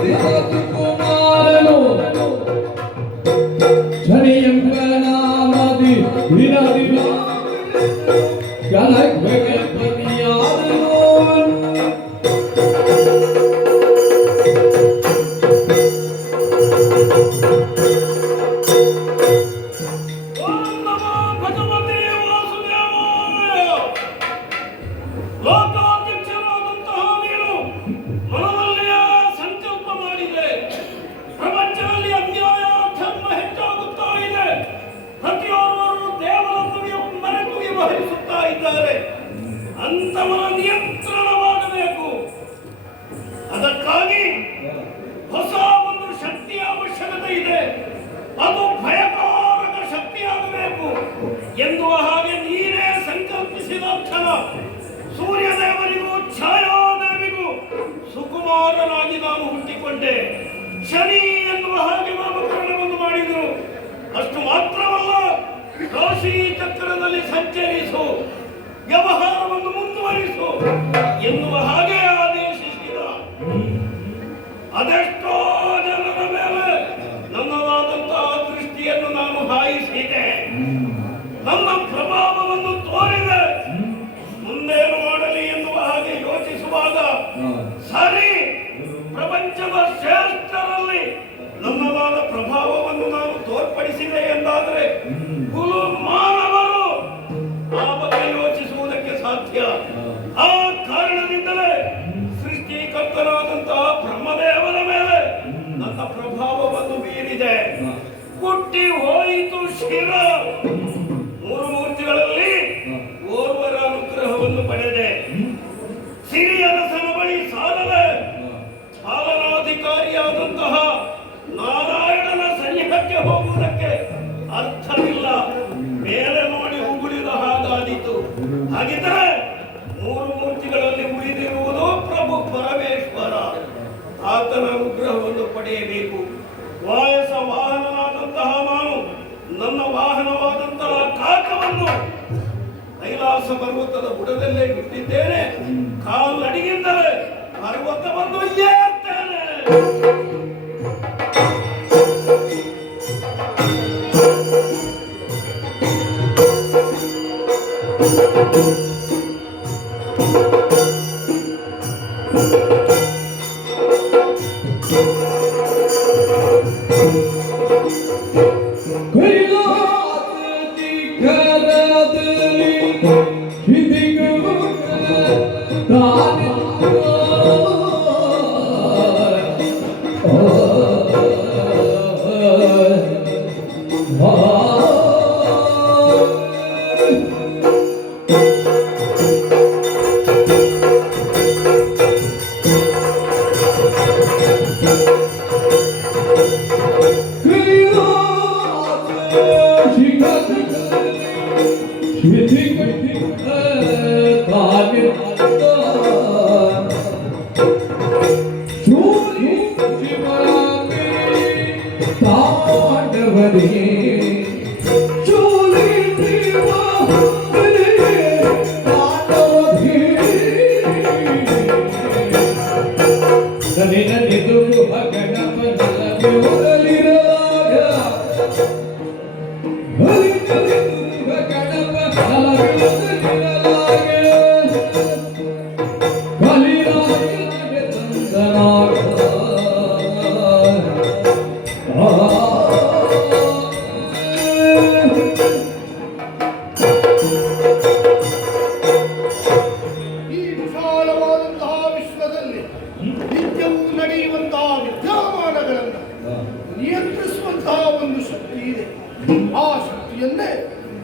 Gracias. 听 ಬುಡದಲ್ಲೇ ಬಿಟ್ಟಿದ್ದೇನೆ. ಕಾಲು ಅಡಿಗಿಂದಲೇ ಪರ್ವತವನ್ನು ಇಲ್ಲೇ. Gülü ಶ್ರೀಮಠವನ್ನೇ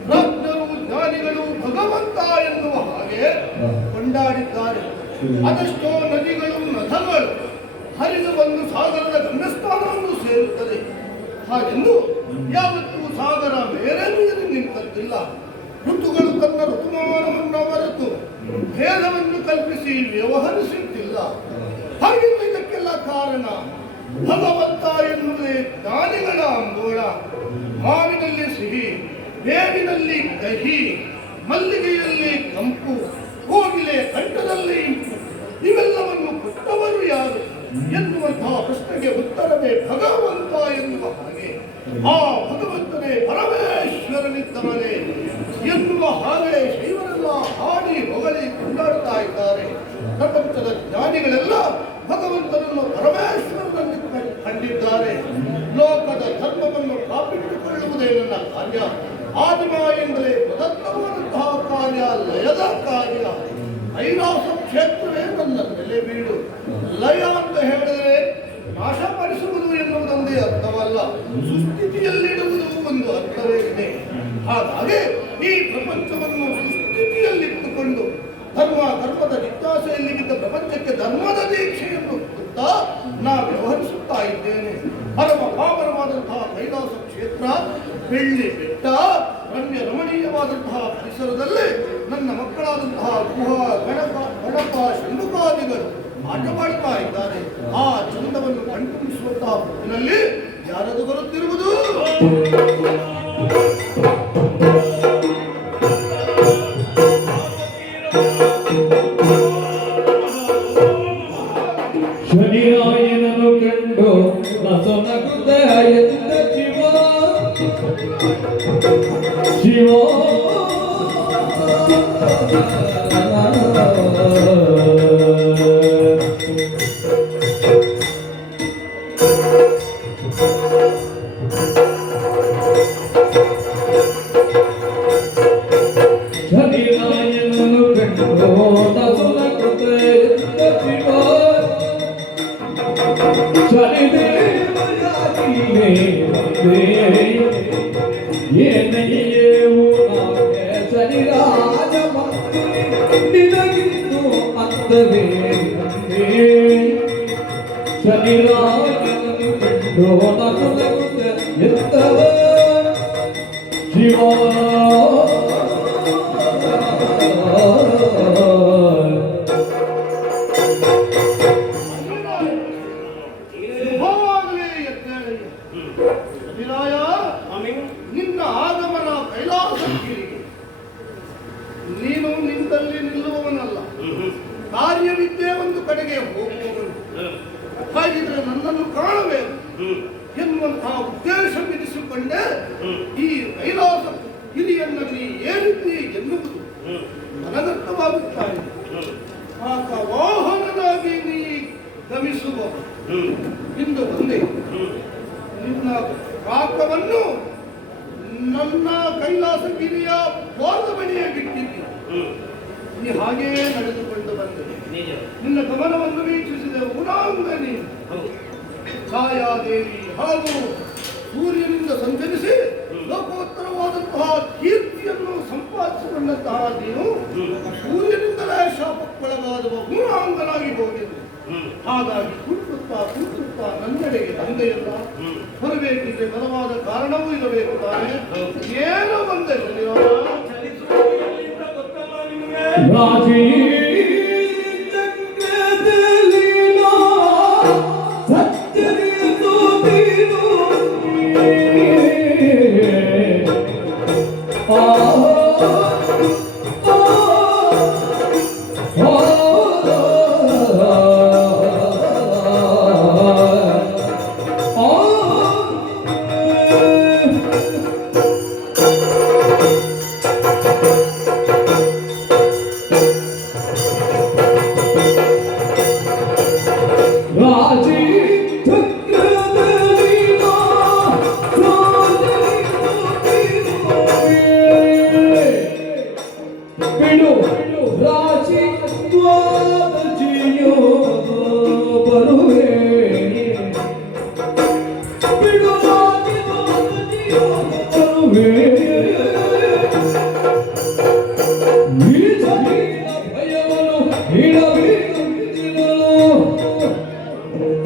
ಭಕ್ತರು ಜ್ಞಾನಿಗಳು ಭಗವಂತ ಎನ್ನುವ ಹಾಗೆ ಕೊಂಡಾಡಿದ್ದಾರೆ. ಅದೆಷ್ಟೋ ನದಿಗಳು ನಥಗಳು ಹರಿದು ಬಂದು ಸಾಗರದ ಗಮ್ಯಸ್ಥಾನವನ್ನು ಸೇರುತ್ತದೆ ಹಾಗೆಂದು ಯಾವತ್ತೂ ಸಾಗರ ಬೇರೆ ನೀರು ನಿಂತದ್ದಿಲ್ಲ ಋತುಗಳು ತನ್ನ ಋತುಮಾನವನ್ನು ಮರೆತು ಭೇದವನ್ನು ಕಲ್ಪಿಸಿ ವ್ಯವಹರಿಸುತ್ತಿಲ್ಲ. ಹಾಗೆಂದು ಇದಕ್ಕೆಲ್ಲ ಕಾರಣ ಭಗವಂತ ಎನ್ನುವುದೇ ಜ್ಞಾನಿಗಳ ಅಂಬೋಳ ಮಾವಿನಲ್ಲಿ ಸಿಹಿ ಬೇವಿನಲ್ಲಿ ಕಹಿ, ಮಲ್ಲಿಗೆಯಲ್ಲಿ ಕಂಪು ಕೋಗಿಲೆ ಕಂಠದಲ್ಲಿ ಇವೆಲ್ಲವನ್ನು ಕೊಟ್ಟವರು ಯಾರು? ಎನ್ನುವಂತಹ ಪ್ರಶ್ನೆಗೆ ಉತ್ತರವೇ ಭಗವಂತ ಎನ್ನುವ ಹಾಗೆ. ಆ ಭಗವಂತನೇ ಪರಮೇಶ್ವರನಿದ್ದವನೇ ಎನ್ನುವ ಹಾಗೆ ಶೈವರೆಲ್ಲ ಹಾಡಿ ಹೊಗಳಿ ಕೊಂಡಾಡ್ತಾ ಇದ್ದಾರೆ. ಪ್ರಪಂಚದ ಜ್ಞಾನಿಗಳೆಲ್ಲ ಭಗವಂತನನ್ನು ಪರಮೇಶ್ವರನಲ್ಲಿ ಕಂಡಿದ್ದಾರೆ. ಲೋಕದ ಧರ್ಮವನ್ನು ಕಾಪಿಟ್ಟುಕೊಳ್ಳುವುದೇ ನನ್ನ ಕಾರ್ಯ. ಆದಿಮ ಎಂದರೆ ಪ್ರದತ್ತವಾದಂತಹ ಕಾರ್ಯ, ಲಯದ ಕಾರ್ಯ. ಕೈಲಾಸ ಕ್ಷೇತ್ರವೇ ನನ್ನ ನೆಲೆ ಬೀಡು ಲಯ ಅಂತ ಹೇಳಿದರೆ ನಾಶಪಡಿಸುವುದು ಎನ್ನುವುದೊಂದೇ ಅರ್ಥವಲ್ಲ. ಸುಸ್ಥಿತಿಯಲ್ಲಿಡುವುದು ಒಂದು ಅರ್ಥವೇ ಇದೆ ಹಾಗಾಗಿ ಈ ಪ್ರಪಂಚವನ್ನು ಸುಸ್ಥಿತಿಯಲ್ಲಿಟ್ಟುಕೊಂಡು ಧರ್ಮ, ಧರ್ಮದ ಜಿಜ್ಞಾಸೆಯಲ್ಲಿ ಬಿದ್ದ ಪ್ರಪಂಚಕ್ಕೆ ಧರ್ಮದ ದೀಕ್ಷೆಯನ್ನು ಕೊಡುತ್ತಾ ನಾ ವ್ಯವಹರಿಸುತ್ತಾ ಇದ್ದೇನೆ. ಪರಮ ಪಾವನವಾದಂತಹ ಕೈಲಾಸ ಕ್ಷೇತ್ರ, ಬೆಳ್ಳಿ ಬೆಟ್ಟ, ರಮ್ಯ ರಮಣೀಯವಾದಂತಹ ಪರಿಸರದಲ್ಲಿ ನನ್ನ ಮಕ್ಕಳಾದಂತಹ ಗುಹ, ಗಣಪ ಗಣಪ ಶಂಭುಕಾದಿಗಳು ಆಟವಾಡ್ತಾ ಇದ್ದಾರೆ. ಆ ಚಂದವನ್ನು ಕಣ್ತುಂಬಿಸುವಂತಹ ಹೊತ್ತಿನಲ್ಲಿ ಯಾರದು ಬರುತ್ತಿರುವುದು? तने हे शनि राम रोना ಇಂದು ಒಂದೇ. ನಿನ್ನ ಕಾಕವನ್ನು ನನ್ನ ಕೈಲಾಸಗಿರಿಯ ಬೋರ್ದ ಬಳಿಯೇ ಬಿಟ್ಟಿದ್ದೀನಿ ನೀ ಹಾಗೇ ನಡೆದುಕೊಂಡು ಬಂದೆ. ನಿನ್ನ ಗಮನವನ್ನು ವೀಕ್ಷಿಸಿದೆ ಉಡಾಂಗ ಛಾಯಾದೇವಿ ಹಾಗೂ ಸೂರ್ಯನಿಂದ ಸಂಚರಿಸಿ ಲೋಕೋತ್ತರವಾದಂತಹ ಕೀರ್ತಿಯನ್ನು ಸಂಪಾದಿಸಿಕೊಂಡಂತಹ ನೀನು ಸೂರ್ಯನಿಂದಲೇ ಶಾಪಕ್ಕೊಳಗಾದ ಗುಣಾಂಗನಾಗಿ ಹೋಗಿದ್ದೆ. ಹಾಗಾಗಿ ಕುಳಿತುತ್ತಾ ಕುಳಿತುತ್ತಾ ನನ್ನೆಡೆಗೆ ತಂದೆಯಲ್ಲ ಬರಬೇಕಿದ್ರೆ ಬಲವಾದ ಕಾರಣವೂ ಇರಬೇಕು ತಾನೆ. ಏನು ಬಂದೆ Oh, oh, ನಿಮಗೆ? ರಾಜೀ ಚಕ್ರದಲ್ಲಿನ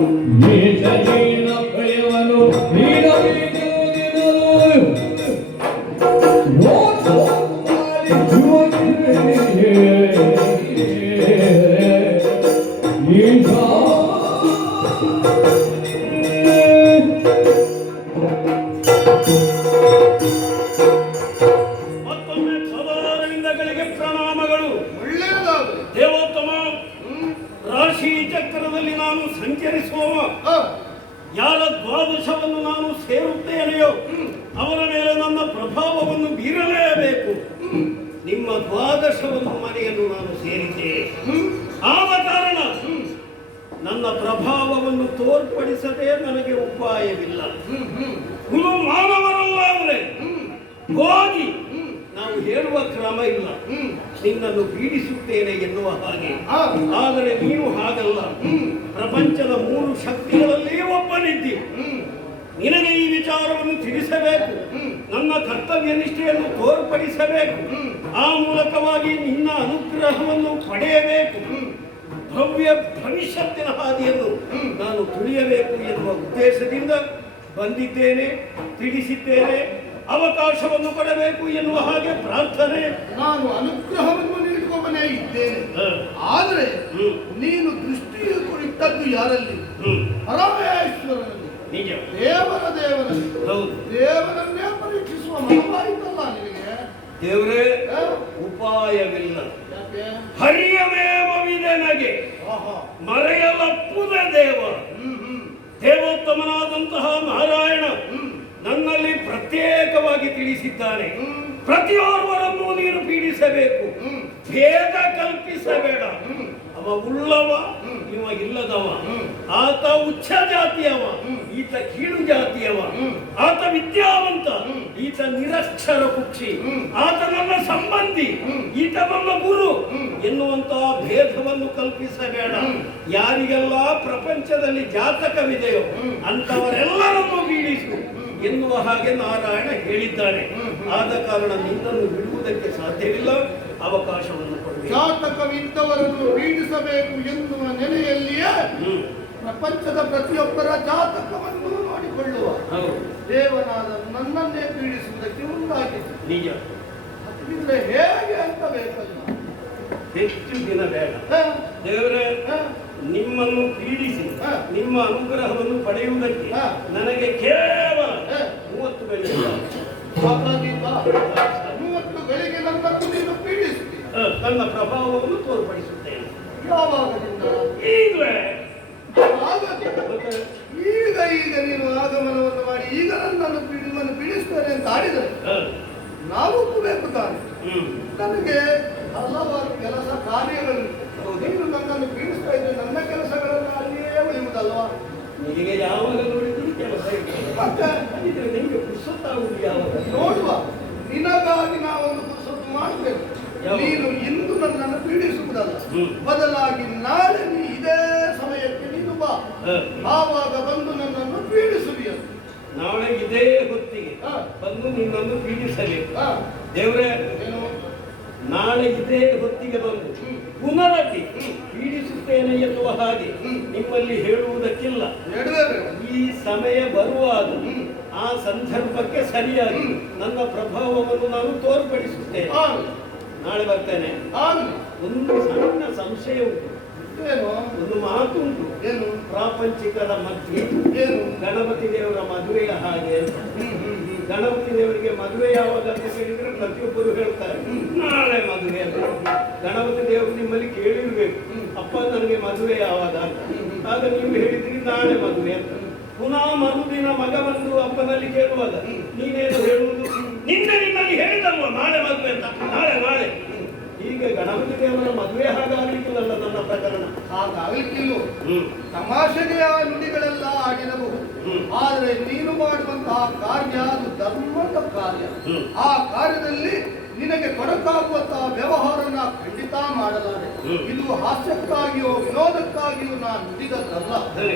Me ಹೋಗಿ ನಾವು ಹೇಳುವ ಕ್ರಮ ಇಲ್ಲ. ನಿನ್ನನ್ನು ಪೀಡಿಸುತ್ತೇನೆ ಎನ್ನುವ ಹಾಗೆ. ಆದರೆ ನೀನು ಹಾಗಲ್ಲ. ಪ್ರಪಂಚದ ಮೂರು ಶಕ್ತಿಗಳಲ್ಲಿ ಒಬ್ಬನಿದ್ದಿ ನಿನಗೆ ಈ ವಿಚಾರವನ್ನು ತಿಳಿಸಬೇಕು. ನನ್ನ ಕರ್ತವ್ಯ ನಿಷ್ಠೆಯನ್ನು ತೋರ್ಪಡಿಸಬೇಕು. ಆ ಮೂಲಕವಾಗಿ ನಿನ್ನ ಅನುಗ್ರಹವನ್ನು ಪಡೆಯಬೇಕು. ಭವ್ಯ ಭವಿಷ್ಯತ್ತಿನ ಹಾದಿಯನ್ನು ನಾನು ತಿಳಿಯಬೇಕು ಎನ್ನುವ ಉದ್ದೇಶದಿಂದ ಬಂದಿದ್ದೇನೆ ತಿಳಿಸಿದ್ದೇನೆ ಅವಕಾಶವನ್ನು ಕೊಡಬೇಕು ಎನ್ನುವ ಹಾಗೆ ಪ್ರಾರ್ಥನೆ. ನಾನು ಅನುಗ್ರಹವನ್ನು ನೀಡುವವನೇ ಇದ್ದೇನೆ. ಆದರೆ ನೀನು ದೃಷ್ಟಿ ಇಟ್ಟದ್ದು ಯಾರಲ್ಲಿ. ಪರಮೇಶ್ವರನಲ್ಲಿ. ದೇವರ ದೇವರಲ್ಲಿ. ಹೌದು. ದೇವರನ್ನೇ ಪರೀಕ್ಷಿಸುವ ಮನವಾಯಿತಲ್ಲ ನಿನಗೆ? ದೇವರೇ? ಉಪಾಯವಿಲ್ಲ. ನನಗೆ. ಆಹಾ. ತಿಳಿಸಿದ್ದಾನೆ ಹ್ಮ್ ಪ್ರತಿಯೋರ್ವರನ್ನು ನೀನು ಪೀಡಿಸಬೇಕು. ಭೇದ ಕಲ್ಪಿಸಬೇಡ. ಅವ ಉಳ್ಳವ. ಇವ ಇಲ್ಲದವ. ಆತ ಉಚ್ಚ ಜಾತಿಯವ ಈತ ಕೀಳು ಜಾತಿಯವ. ಆತ ವಿದ್ಯಾವಂತ ಈತ ನಿರಕ್ಷರ ಕುಕ್ಷಿ ಆತ ನನ್ನ ಸಂಬಂಧಿ ಈತ ನನ್ನ ಗುರು. ಎನ್ನುವಂತ ಎನ್ನುವಂತಹ ಭೇದವನ್ನು ಕಲ್ಪಿಸಬೇಡ. ಯಾರಿಗೆಲ್ಲ ಪ್ರಪಂಚದಲ್ಲಿ ಜಾತಕವಿದೆಯೋ. ಅಂತವರೆಲ್ಲರನ್ನು ಬೀಳಿಸು ಎನ್ನುವ ಹಾಗೆ ನಾರಾಯಣ ಹೇಳಿದ್ದಾನೆ. ಆದ ಕಾರಣ ನಿನ್ನನ್ನು ಬಿಡುವುದಕ್ಕೆ ಸಾಧ್ಯವಿಲ್ಲ. ಅವಕಾಶವನ್ನು ಕೊಡಬೇಕು ಜಾತಕವಿದ್ದವರನ್ನು ಪೀಡಿಸಬೇಕು ಎನ್ನುವ ನೆಲೆಯಲ್ಲಿಯೇ ಪ್ರಪಂಚದ ಪ್ರತಿಯೊಬ್ಬರ ಜಾತಕವನ್ನು ನೋಡಿಕೊಳ್ಳುವ ದೇವನಾದ ನನ್ನನ್ನೇ ಪೀಡಿಸುವುದಕ್ಕೆ ಮುಂದಾಗಿದೆ ನಿಜ. ಇದ್ರೆ ಹೇಗೆ ಅಂತ ಬೇಕಲ್ಲ. ಹೆಚ್ಚು ದಿನ ಬೇಡ? ದೇವರೇ? ನಿಮ್ಮನ್ನು ಪೀಡಿಸಿ ನಿಮ್ಮ ಅನುಗ್ರಹವನ್ನು ಪಡೆಯುವುದಕ್ಕೆ ನನಗೆ ಕೇವಲ ಹಾ. ಮೂವತ್ತು ಗಳಿಗೆ ನನ್ನನ್ನು ನೀನು ಪೀಡಿಸ್ತಿ ನನ್ನ ಪ್ರಭಾವವನ್ನು ತೋರ್ಪಡಿಸುತ್ತೇನೆ. ಯಾವಾಗದಿಂದ? ಈಗಲೇ. ಈಗ ಈಗ ನೀನು ಆಗಮನವನ್ನು ಮಾಡಿ ಈಗ ನನ್ನನ್ನು ಪೀಡಿವನ್ನು ಪೀಡಿಸ್ತೇನೆ ಅಂತ ಆಡಿದರೆ. ನಾವು ಒಪ್ಪಬೇಕು ತಾನೆ. ನನಗೆ ಹಲವಾರು ಕೆಲಸ ಕಾರ್ಯಗಳು. ನೀನು ನನ್ನನ್ನು ಪೀಡಿಸ್ತಾ ಇದ್ರೆ ನನ್ನ ಕೆಲಸಗಳನ್ನು ಅಲ್ಲಿಯೇ ಉಳಿಯುವುದಲ್ವಾ? ನಿನಗೆ ಯಾವಾಗ ನೋಡಿದ್ರು ಇದ್ರೆ ನಿಮಗೆ ಪುಸ್ತಕಾಗುವುದು ಯಾವಾಗ ನೋಡುವ. ನಿನಗಾಗಿ ನಾವೊಂದು ಪುರುಷತ್ತು ಮಾಡಬೇಕು? ನೀನು ಇಂದು ನನ್ನನ್ನು ಪೀಡಿಸುವುದಲ್ಲ. ಬದಲಾಗಿ ನಾಳೆ ನೀ ಇದೇ ಸಮಯಕ್ಕೆ ನೀನು ಬಾ. ಆವಾಗ ಬಂದು ನನ್ನನ್ನು ಪೀಡಿಸುವಿಯ. ನಾಳೆ ಇದೇ ಹೊತ್ತಿಗೆ. ಬಂದು ನಿನ್ನನ್ನು ಪೀಡಿಸಬೇಕು ದೇವರೇ ನಾಳೆ ಇದೇ ಹೊತ್ತಿಗೆ ಬಂದು. ಪುನರತಿ ಪೀಡಿಸುತ್ತೇನೆ ಎನ್ನುವ ಹಾಗೆ ನಿಮ್ಮಲ್ಲಿ ಹೇಳುವುದಕ್ಕಿಲ್ಲ. ಈ ಸಮಯ ಬರುವಾಗ ಆ ಸಂದರ್ಭಕ್ಕೆ ಸರಿಯಾಗಿ ನನ್ನ ಪ್ರಭಾವವನ್ನು ನಾನು ತೋರ್ಪಡಿಸುತ್ತೇನೆ. ನಾಳೆ ಬರ್ತೇನೆ. ಒಂದು ಸಣ್ಣ ಸಂಶಯ ಉಂಟು. ಒಂದು ಮಾತು ಉಂಟು. ಏನು? ಪ್ರಾಪಂಚಿಕರ ಮಧ್ಯೆ ಏನು? ಗಣಪತಿ ದೇವರ ಮದುವೆಯ ಹಾಗೆ ಗಣಪತಿ ದೇವರಿಗೆ ಮದುವೆ ಯಾವಾಗ ಅಂತ ಕೇಳಿದ್ರೆ ಪ್ರತಿಯೊಬ್ಬರು ಹೇಳ್ತಾರೆ. ನಾಳೆ ಮದುವೆ ಅಂತ. ಗಣಪತಿ ದೇವರು ನಿಮ್ಮಲ್ಲಿ ಕೇಳಿರ್ಬೇಕು. ಅಪ್ಪ ನನಗೆ ಮದುವೆ ಯಾವಾಗ ಅಂತ. ಆಗ ನೀವು ಹೇಳಿದ್ರಿ ನಾಳೆ ಮದುವೆ ಅಂತ. ಪುನಃ ಮರುದಿನ ಮಗ ಬಂದು ಅಪ್ಪನಲ್ಲಿ ಕೇಳುವಾಗ ನೀನೇನು ಹೇಳುವುದು? ನಿನ್ನೆ ನಿಮ್ಮಲ್ಲಿ ಹೇಳಿದಲ್ವ ನಾಳೆ ಮದುವೆ ಅಂತ? ನಾಳೆ ನಾಳೆ. ಈಗ ಗಣಪತಿ ದೇವರ ಮದುವೆ ಹಾಗಾಗ್ಲಿಕ್ಕಿಲ್ಲಲ್ಲ ನನ್ನ ಪ್ರಕರಣ. ಹಾಗಾಗಲಿಕ್ಕಿಲ್ಲೋ ತಮಾಷೆಗೆ ಆ ನುಡಿಗಳೆಲ್ಲ ಆಡಿರಬಹುದು ಹ್ಮ್. ಆದರೆ ನೀನು ಮಾಡುವಂತಹ ಕಾರ್ಯ ಅದು ಧರ್ಮದ ಕಾರ್ಯ. ಆ ಕಾರ್ಯದಲ್ಲಿ ನಿನಗೆ ಕೊಡಕಾಗುವಂತಹ ವ್ಯವಹಾರನ ಖಂಡಿತ ಮಾಡಲಾರೆ. ಇದು ಹಾಸ್ಯಕ್ಕಾಗಿಯೋ ವಿನೋದಕ್ಕಾಗಿಯೋ ನಾನು ನುಡಿದದ್ದಲ್ಲ.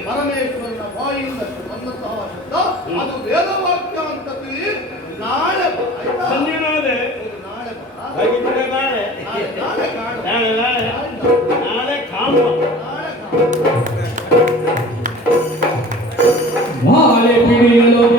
ಪರಮೇಶ್ವರನ ಬಾಯಿಯಿಂದ ಬಂದಂತಹ ಶಬ್ದ ಅದು ವೇದವಾಕ್ಯ ಅಂತ ತಿಳಿ ನಾಳೆ. ನಾಳೆ ನಾಳೆ. ನಾಳೆ ನಾಳೆ ನಾಳೆ. ನಾಳೆ. ನಾಳೆ ನಾಳೆ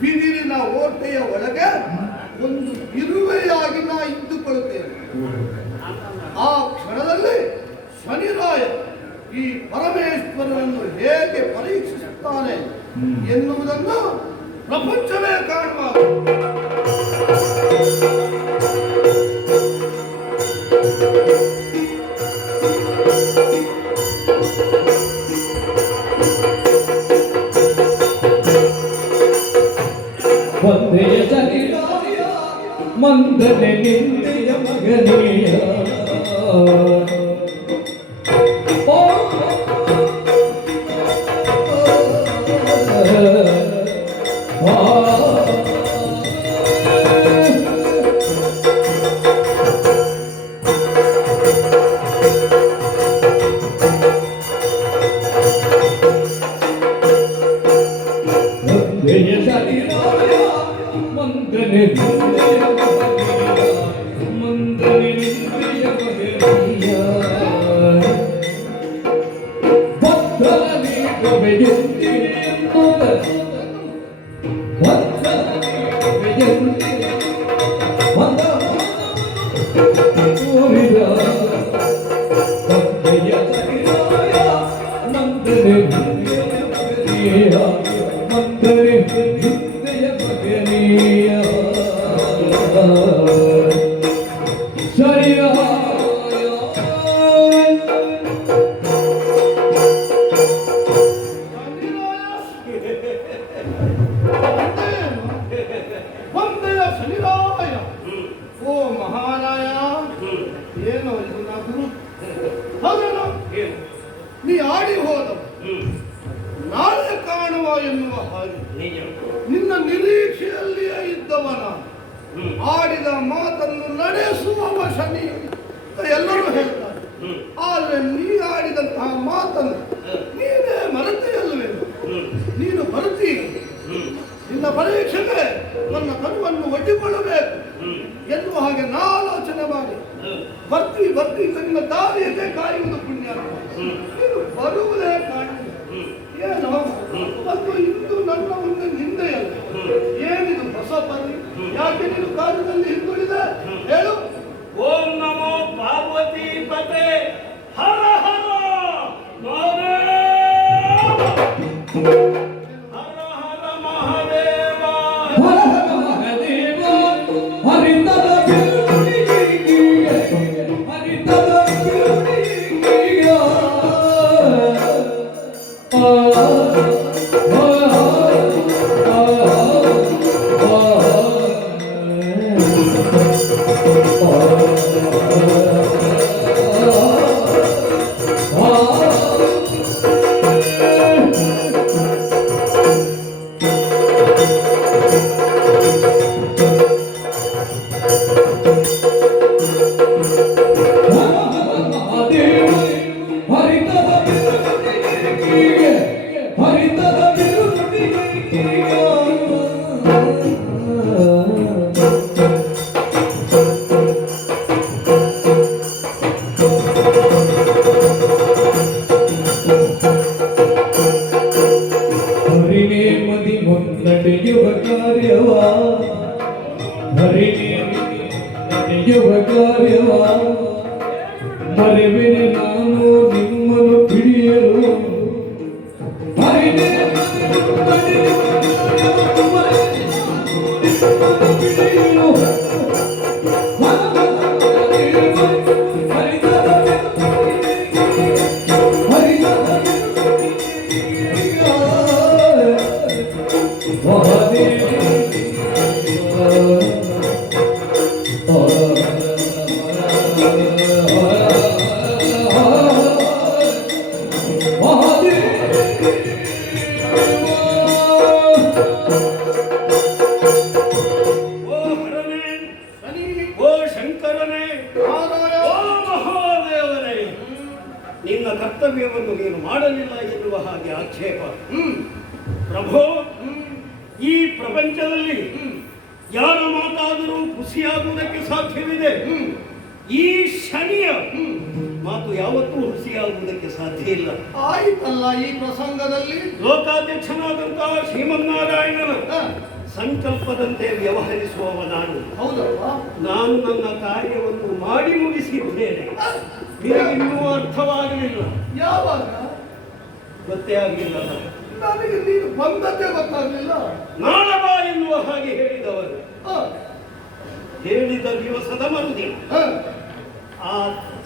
ಬಿದಿರಿನ ಓಟೆಯ ಒಳಗೆ ಒಂದು ಇರುವೆಯಾಗಿ ನಾ ಇದ್ದುಕೊಳ್ಳುತ್ತೇನೆ ಆ ಕ್ಷಣದಲ್ಲಿ ಶನಿರಾಯ ಈ ಪರಮೇಶ್ವರನನ್ನು ಹೇಗೆ ಪರೀಕ್ಷಿಸುತ್ತಾನೆ ಎನ್ನುವುದನ್ನು ಪ್ರಪಂಚವೇ ಕಾಣುವ மந்தனிந்திய மகனேயா amor ಗೊತ್ತೇ ಆಗಲಿಲ್ಲ ನನಗೆ ನೀನು ಬಂದದ್ದೇ ನಾಳೆ ಬಾ ಎನ್ನುವ ಹಾಗೆ ಹೇಳಿದವರು. ಹ, ಹೇಳಿದ ದಿವಸದ ಮರುದಿನ. ಆ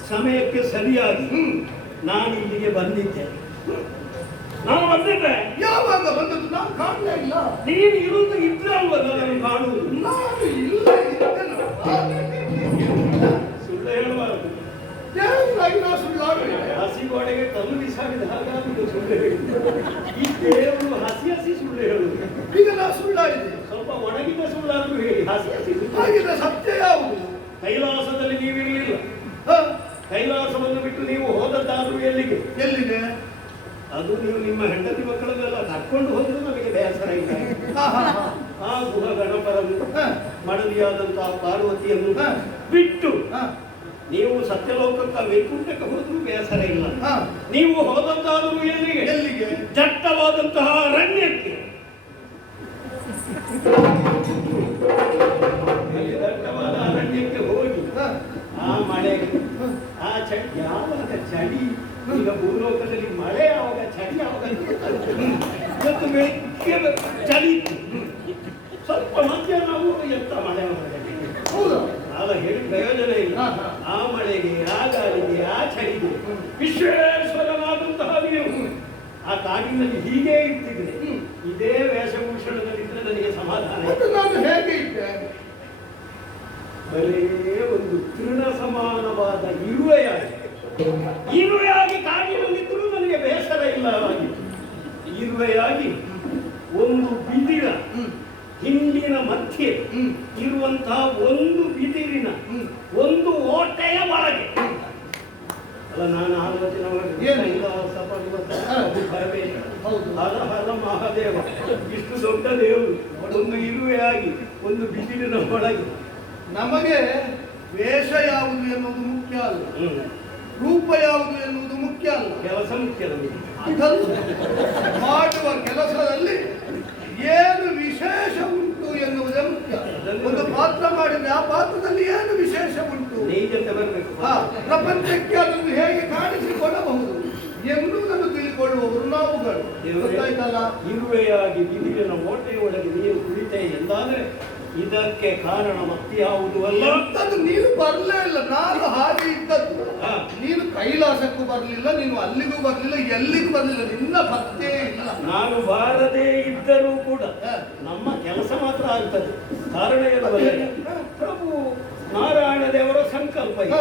ಸಮಯಕ್ಕೆ ಸರಿಯಾಗಿ ನಾನು ಇಲ್ಲಿಗೆ ಬಂದಿದ್ದೆ. ನಾನು ಬಂದಿದ್ದೆ. ಯಾವಾಗ ಬಂದದ್ದು ನಾನು ಕಾಣಲೇ ಇಲ್ಲ. ನೀನು ಇರುವುದು ಇದ್ರೆ ಅಲ್ವಲ್ಲ ನಾನು ಕಾಣುವುದು. ನಾನು ಇಲ್ಲ ಇದ್ದೇನಪ್ಪ. ಸುಳ್ಳು ಹೇಳಬಾರದು ದೇವರಾಗಿ ನಾ ಸುಳ್ಳಾಡಲಿಲ್ಲ. ಹಸಿ ಗೋಡೆಗೆ ಕಲ್ಲು ಬಿಸಾಡಿದ ಹಾಗಾಗುವುದು ಸುಳ್ಳು ಹೇಳಿದ್ದು ಈ ದೇವರು ಹಸಿ ಹಸಿ ಸುಳ್ಳು ಹೇಳುವುದು ಈಗ ನಾ ಸುಳ್ಳಾಡಿದೆ ಸ್ವಲ್ಪ ಒಣಗಿದ ಸುಳ್ಳಾದ್ರೂ ಹೇಳಿ ಹಸಿ ಹಸಿ. ಹಾಗಿದ್ರೆ ಸತ್ಯ ಯಾವುದು? ಕೈಲಾಸದಲ್ಲಿ ನೀವಿರಲಿಲ್ಲ ಕೈಲಾಸವನ್ನು ಬಿಟ್ಟು ನೀವು ಹೋದದ್ದಾದ್ರೂ ಎಲ್ಲಿಗೆ? ಎಲ್ಲಿದೆ ಅದು ನೀವು ನಿಮ್ಮ ಹೆಂಡತಿ ಮಕ್ಕಳನ್ನೆಲ್ಲ ಕರ್ಕೊಂಡು ಹೋದ್ರು ನಮಗೆ ಬೇಸರ ಇಲ್ಲ. ಆ ಗುಹ ಗಣಪರನ್ನು ಮಡದಿಯಾದಂತಹ ಪಾರ್ವತಿಯನ್ನು ಬಿಟ್ಟು ಹ, ನೀವು ಸತ್ಯಲೋಕಕ್ಕ ವೈಕುಂಠಕ್ಕೆ ಹೋದ್ರೂ ಬೇಸರ ಇಲ್ಲ. ನೀವು ಹೋದಂತಾದರೂ ಎಲ್ಲಿಗೆ? ಎಲ್ಲಿಗೆ? ದಟ್ಟವಾದಂತಹ ಅರಣ್ಯಕ್ಕೆ. ದಟ್ಟವಾದ ಅರಣ್ಯಕ್ಕೆ ಹೋಗಿ. ಆ ಮಳೆ ಆ ಚಳಿ ಯಾವಾಗ ಚಳಿ? ಈಗ ಭೂಲೋಕದಲ್ಲಿ ಮಳೆ ಯಾವಾಗ ಚಳಿ ಯಾವಾಗ? ಇವತ್ತು ಬೆಳಿಗ್ಗೆ ಚಳಿ. ಸ್ವಲ್ಪ ಮಧ್ಯಾಹ್ನ ನಾವು ಎಂತ ಮಳೆ ನಾನು ಹೇಳಿ ಪ್ರಯೋಜನ ಇಲ್ಲ. ಆ ಮಳೆಗೆ ಆ ಗಾಳಿಗೆ ಆ ಚಳಿಗೆ ವಿಶ್ವೇಶ್ವರನಾದಂತಹ ನೀವು ಆ ಕಾಡಿನಲ್ಲಿ ಹೀಗೆ ಇರ್ತಿದ್ರೆ. ಇದೇ ವೇಷಭೂಷಣದಲ್ಲಿದ್ದರೆ ನನಗೆ ಸಮಾಧಾನ. ನಾನು ಹೇಗೆ ಇದ್ದೆ? ಬರೇ ಒಂದು ತೃಣ ಸಮಾನವಾದ ಇರುವೆಯಾಗಿ. ಇರುವೆಯಾಗಿ ಕಾಡಿನಲ್ಲಿದ್ದರೂ ನನಗೆ ಬೇಸರ ಇಲ್ಲವಾಗಿ ಇರುವೆಯಾಗಿ ಒಂದು ಬಿದಿರ. ಹಿಂದಿನ ಮಧ್ಯೆ ಇರುವಂತಹ ಒಂದು ಬಿದಿರಿನ ಒಂದು ಓಟೆಯ ಒಳಗೆ. ಅಲ್ಲ ನಾನು ಆಲೋಚನೆ ಹೌದು. ಹರ ಹರ ಮಹಾದೇವ ಇಷ್ಟು ದೊಡ್ಡ ದೇವರು ಒಂದು ಇರುವೆಯಾಗಿ ಒಂದು ಬಿದಿರಿನ ಒಳಗೆ. ನಮಗೆ ವೇಷ ಯಾವುದು ಎನ್ನುವುದು ಮುಖ್ಯ ಅಲ್ಲ. ರೂಪ ಯಾವುದು ಎನ್ನುವುದು ಮುಖ್ಯ ಅಲ್ಲ. ಕೆಲಸ ಮುಖ್ಯ ನಮಗೆ. ಮಾಡುವ ಕೆಲಸದಲ್ಲಿ ಏನು ವಿಶೇಷ ಉಂಟು ಎನ್ನುವುದೇ ಮುಖ್ಯ. ಒಂದು ಪಾತ್ರ ಮಾಡಿದ್ರೆ ಆ ಪಾತ್ರದಲ್ಲಿ ಏನು ವಿಶೇಷ ಉಂಟು? ಬರಬೇಕು. ಹಾ, ಪ್ರಪಂಚಕ್ಕೆ ಅದನ್ನು ಹೇಗೆ ಕಾಣಿಸಿಕೊಳ್ಳಬಹುದು ಎನ್ನುವುದನ್ನು ತಿಳಿಕೊಳ್ಳುವವರು ನಾವುಗಳು. ಗೊತ್ತಾಯ್ತಲ್ಲ? ಇರುವೆಯಾಗಿ ಬಿದಿರಿನ ಓಟೆಯೊಳಗೆ ನೀರು ಕುಳಿತೆ ಎಂದಾದ್ರೆ ಇದಕ್ಕೆ ಕಾರಣ ಮತ್ಯಾವುದು ಅಲ್ಲ? ಅದು ನೀನು ಬರಲೇ ಇಲ್ಲ. ನಾನು ಹಾಗೆ ಇದ್ದದ್ದು. ನೀನು ಕೈಲಾಸಕ್ಕೂ ಬರಲಿಲ್ಲ ನೀನು ಅಲ್ಲಿಗೂ ಬರಲಿಲ್ಲ ಎಲ್ಲಿಗೂ ಬರಲಿಲ್ಲ. ನಿನ್ನ ಪತ್ತೆ ಇಲ್ಲ. ನಾನು ಬಾರದೇ ಇದ್ದರೂ ಕೂಡ ನಮ್ಮ ಕೆಲಸ ಮಾತ್ರ ಆಗ್ತದೆ ಕಾರಣ. ಪ್ರಭು ನಾರಾಯಣ ದೇವರ ಸಂಕಲ್ಪ.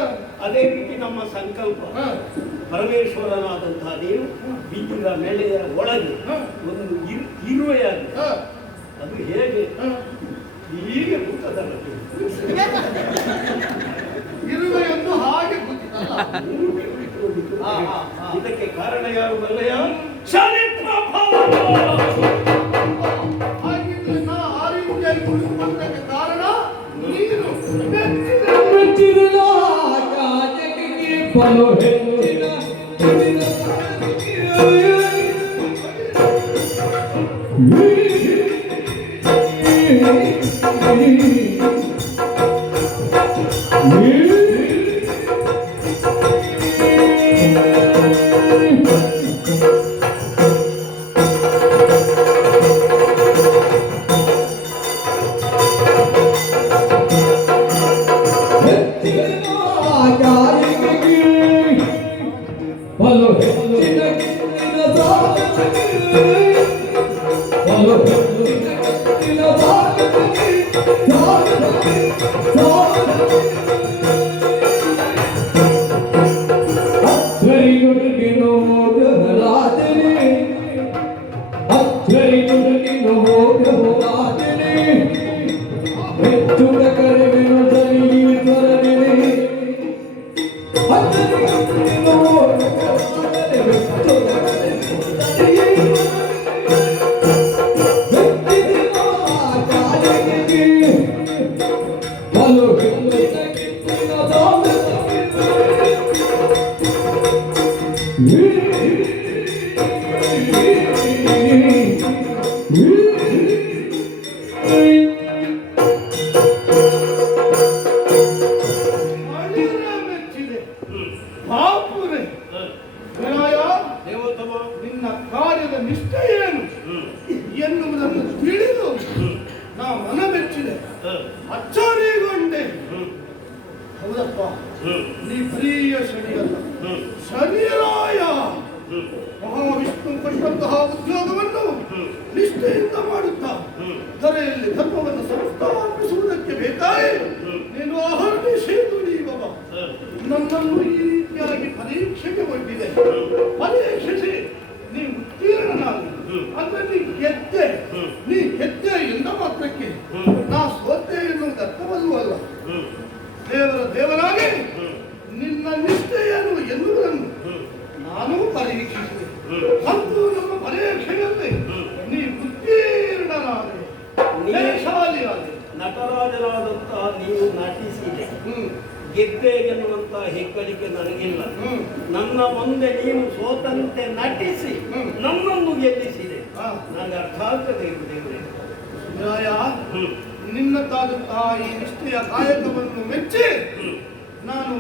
ಅದೇ ರೀತಿ ನಮ್ಮ ಸಂಕಲ್ಪ. ಪರಮೇಶ್ವರನಾದಂತಹ ದೇವರು ಬಿದ್ದ ಮೇಲೆಯ ಒಳಗೆ. ಒಂದು ಇರು- ಇರುವೆಯಾಗಿ ಅದು ಹೇಗೆ. ಹೀಗೆ ಕೂತದಲ್ಲ ಇರುವೆಯೊಂದು ಹಾಗೆ ಕೂತಿದ್ದಲ್ಲ. ಇದಕ್ಕೆ ಕಾರಣ ಯಾರು ಬಲ್ಲಯ ಶನಿ ಪ್ರಭಾವ! ಹಾಗಿದ್ರೆ ನಾ ಆ ಕುಳಿತುಕೊಂಡಕ್ಕೆ ಕಾರಣ ನೀನು. ಮೆಚ್ಚಿದ ಕಾಜಗಿಗೆ ಬಲು ಹೆಚ್ಚಿನ ಬಲು Tunda ಬೆನ್ನತ್ತಾಗುತ್ತಾ ಈ ನಿಷ್ಠೆಯ ಕಾಯಕವನ್ನು ಮೆಚ್ಚಿ ನಾನು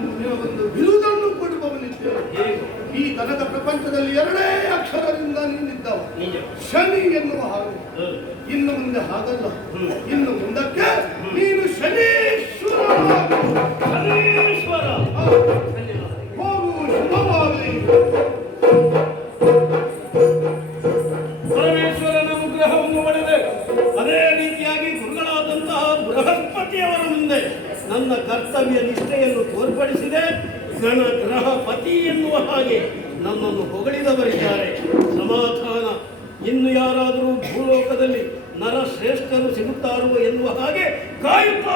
ಒಂದು ಬಿರುದನ್ನು ಕೊಡುವವನಿದ್ದೇನೆ. ಈ ತನಕ ಪ್ರಪಂಚದಲ್ಲಿ ಎರಡೇ ಅಕ್ಷರದಿಂದ ನಿಂತಿದ್ದವ ಶನಿ ಎನ್ನುವ ಹಾಗೆ. ಇನ್ನು ಮುಂದೆ ಹಾಗಲ್ಲ. ಇನ್ನು ಮುಂದಕ್ಕೆ ನೀನು ಶನೀಶ್ವರ. ಹೋಗು ಶುಭವಾಗಲಿ. ಕರ್ತವ್ಯ ನಿಷ್ಠೆಯನ್ನು ತೋರ್ಪಡಿಸಿದೆ ಗಣ ಗ್ರಹ ಪತಿ ಎನ್ನುವ ಹಾಗೆ ನಮ್ಮನ್ನು ಹೊಗಳಿದವರಿದ್ದಾರೆ. ಸಮಾಧಾನ. ಇನ್ನು ಯಾರಾದರೂ ಭೂಲೋಕದಲ್ಲಿ ನರ ಶ್ರೇಷ್ಠರು ಸಿಗುತ್ತಾರೋ ಎನ್ನುವ ಹಾಗೆ ಕಾಯುತ್ತಾ